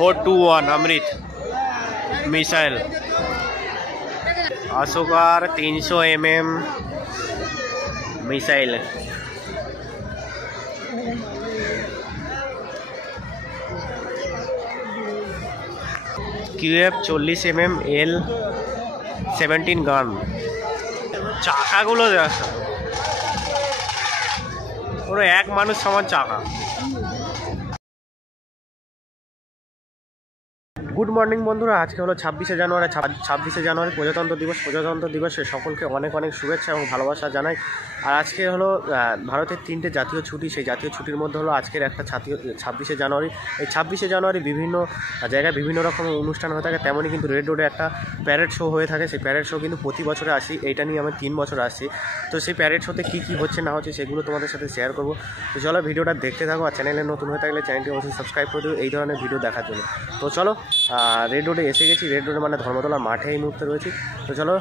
421 Amrit missile. अशोकार 300 mm missile. QF 40 mm L17 গান। চাকাগুলো দেখ, পুরো এক মানুষ সমান চাকা। গুড মর্নিং বন্ধুরা, আজকে হলো 26শে জানুয়ারি। 26শে জানুয়ারি প্রজাতন্ত্র দিবস। প্রজাতন্ত্র দিবসে সকলকে অনেক অনেক শুভেচ্ছা এবং ভালোবাসা জানাই। আর আজকে হলো ভারতের 3টে জাতীয় ছুটি। সেই জাতীয় ছুটির মধ্যে হলো আজকের একটা 26শে জানুয়ারি। এই 26শে জানুয়ারি বিভিন্ন জায়গায় বিভিন্ন রকমের অনুষ্ঠান হয়ে থাকে, তেমনই কিন্তু রেড রোডে একটা প্যারেড শো হয়ে থাকে। সেই প্যারেড শো কিন্তু প্রতি বছরে আসি, এইটা নিয়ে আমি 3 বছর আসছি। তো সেই প্যারেড শোতে কী কী হচ্ছে না হচ্ছে সেগুলো তোমাদের সাথে শেয়ার করবো। তো চলো ভিডিওটা দেখতে থাকো। আর চ্যানেলে নতুন হয়ে থাকলে চ্যানেলটি অবশ্যই সাবস্ক্রাইব করে দেবো এই ধরনের ভিডিও দেখার জন্য। তো চলো রেড রোডে এসে গেছি। রেড রোডে মানে ধর্মতলার মাঠে এই মুহূর্তে রয়েছি। তো চলো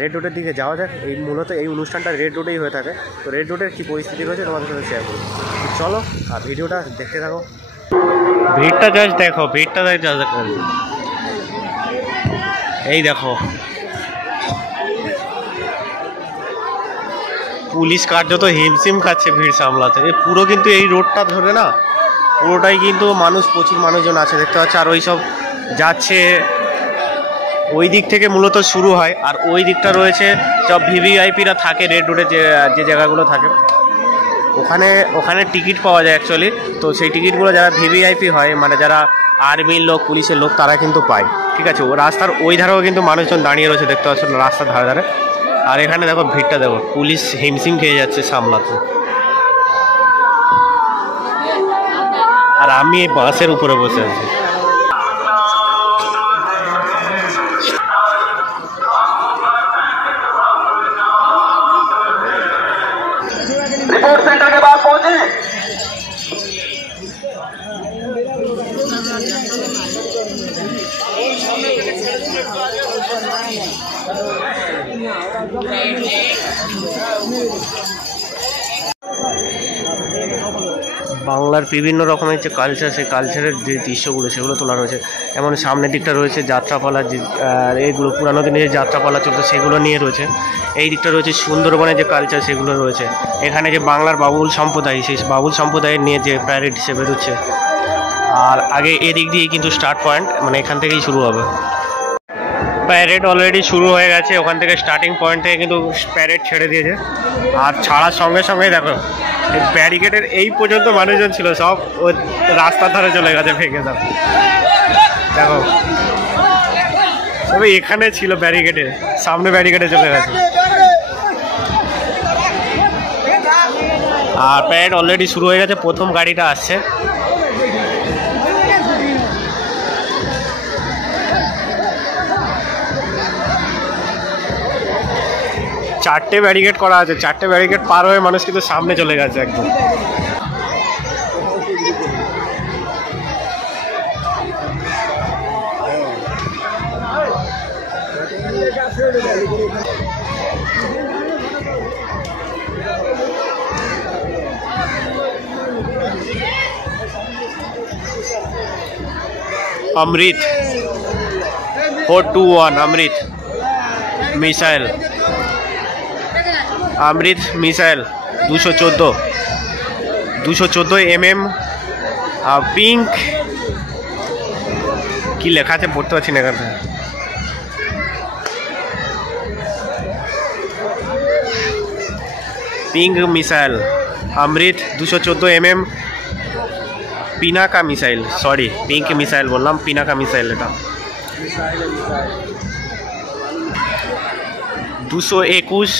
রেড রোডের দিকে যাওয়া যাক। এই মূলত এই অনুষ্ঠানটা রেড রোডেই হয়ে থাকে। তো রেড রোডের কী পরিস্থিতি রয়েছে তোমাদের সাথে শেয়ার করবো। তো চলো ভিডিওটা দেখতে থাকো। ভিড়টা জাস্ট দেখো, ভিড়টা দেখো, এই দেখো পুলিশ কার্যত হিমশিম খাচ্ছে ভিড় সামলাতে। পুরো কিন্তু এই রোডটা ধরে না, পুরোটাই কিন্তু প্রচুর মানুষজন আছে দেখতে পাচ্ছি। আর ওই সব যাচ্ছে ওই দিক থেকে মূলত শুরু হয়। আর ওই দিকটা রয়েছে সব ভিভিআইপিরা থাকে রেড রোডে, যে জায়গাগুলো থাকে ওখানে টিকিট পাওয়া যায় অ্যাকচুয়ালি। তো সেই টিকিটগুলো যারা ভিভিআইপি হয়, মানে যারা আর্মির লোক, পুলিশের লোক, তারা কিন্তু পায়। ঠিক আছে, ও রাস্তার ওই ধারেও কিন্তু মানুষজন দাঁড়িয়ে রয়েছে দেখতে পাচ্ছ রাস্তার ধারে ধারে। আর এখানে দেখো ভিড়টা দেখো, পুলিশ হিমশিম খেয়ে যাচ্ছে সামলাতে। আর আমি এই বাসের উপরে বসে আছি। रिपोर्ट सेंटर के पास पहुंचे। বাংলার বিভিন্ন রকমের যে কালচার, সেই কালচারের যে দৃশ্যগুলো সেগুলো তোলা রয়েছে। যেমন সামনের দিকটা রয়েছে যাত্রাপালা, যে এইগুলো পুরানো দিনে যে যাত্রাপালা চলতো সেগুলো নিয়ে রয়েছে। এই দিকটা রয়েছে সুন্দরবনের যে কালচার সেগুলো রয়েছে। এখানে যে বাংলার বাউল সম্প্রদায়, সেই বাউল সম্প্রদায়ের নিয়ে যে প্যারেড হিসেবে বেরোচ্ছে। আর আগে এদিক দিয়ে কিন্তু স্টার্ট পয়েন্ট, মানে এখান থেকেই শুরু হবে। প্যারেড অলরেডি শুরু হয়ে গেছে, ওখান থেকে স্টার্টিং পয়েন্ট থেকে কিন্তু প্যারেড ছেড়ে দিয়েছে। আর ছাড়ার সঙ্গে সঙ্গেই দেখো ব্যারিকেডের এই পর্যন্ত মানুষজন ছিল, সব ওই রাস্তার ধারে চলে গেছে ভেঙে। দেখো তবে এখানে ছিল ব্যারিকেডে, সামনে ব্যারিকেডে চলে গেছে। আর প্যারেড অলরেডি শুরু হয়ে গেছে, প্রথম গাড়িটা আসছে। চারটে ব্যারিকেড করা আছে, চারটে ব্যারিকেড পার হয়ে মানুষ কিন্তু সামনে চলে গেছে একদম। Amrit 421 Amrit missile. Amrit missile 214 mm pink की लेखा है पढ़ते पाচ্ছি না এখানে। Pink missile Amrit 214 mm Pinaka missile. Sorry pink missile बोललाम, पिनाका मिसाइल। এটা 221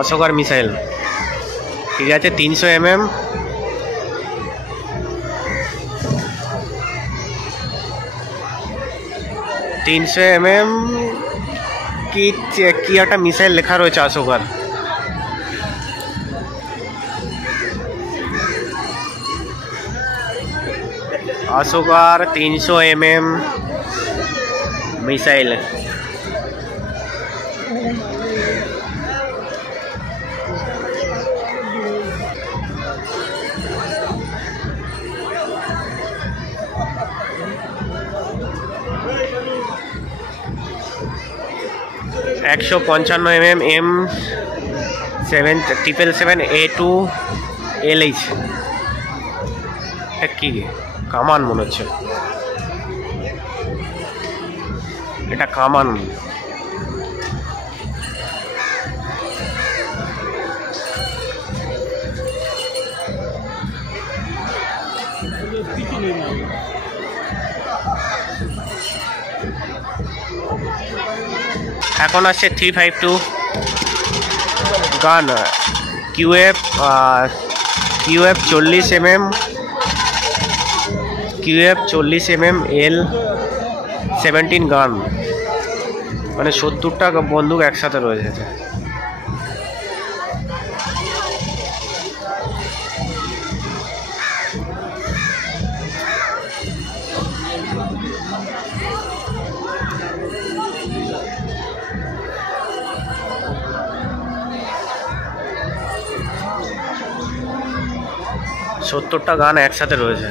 অশোকার মিসাইল। ঠিক আছে 300 mm। কি একটা মিসাইল লেখা রয়েছে অশোকার। अशोकार 300 mm मिसाइल। 155 M777A2 LH। কি কামান মনে হচ্ছে, এটা কামান। এখন আসছে 352 গান QF 40 mm L17 গান, মানে 70টা বন্দুক একসাথে রয়েছে। সত্তরটা গান একসাথে রয়েছে।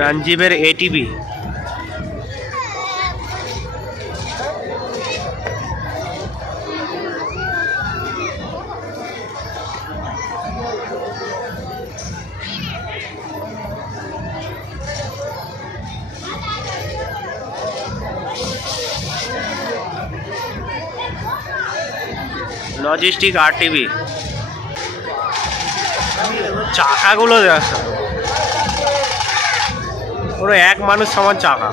রঞ্জিবের ATB লজিস্টিক RTV চাকাগুলো দেখা, পুরো এক মানুষ সমান চাকা।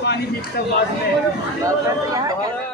पानी पीता बाद में